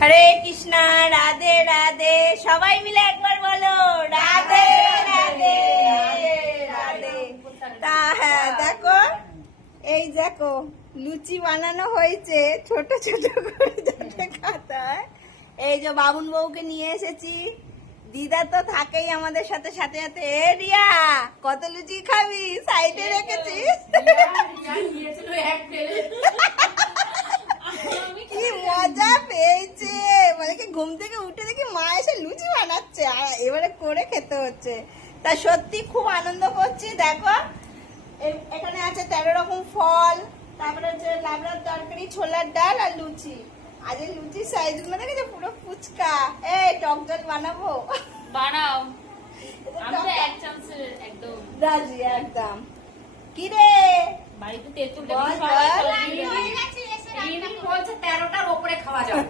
হরে কৃষ্ণা, রাধে রাধে। সবাই মিলে একবার বলো রাধে রাধে রাধে। তা হ্যাঁ, দেখো এই দেখো লুচি বানানো হয়েছে ছোট ছোট করে যাতে খাতায়। এই যে বাবুন বউকে নিয়ে এসেছি, দিদা তো থাকেই আমাদের সাথে সাথে সাথে। এ রিয়া, কত লুচি খাবি? সাইডে রেখেছিস? কি মজা পেয়েছে, মানে কি ঘুম থেকে উঠে দেখি মা এসে লুচি বানাচ্ছে আর এবারে করে খেতে হচ্ছে। তা সত্যি খুব আনন্দ করছি। দেখো এখানে আছে 13 রকম ফল, তারপরে হচ্ছে লাবড়ার তরকারি, ছোলার ডাল আর লুচি। আজ এই লুচির সাইজ গুলো দেখেছো পুরো ফুচকা। এই টক জল বানাবো? বানাও। আমি তো এক চামচে একদম রাজি একদম। কি রে বাড়িতে তেঁতুল বল, বল। বলছে 13টার উপরে খাওয়া যাবে।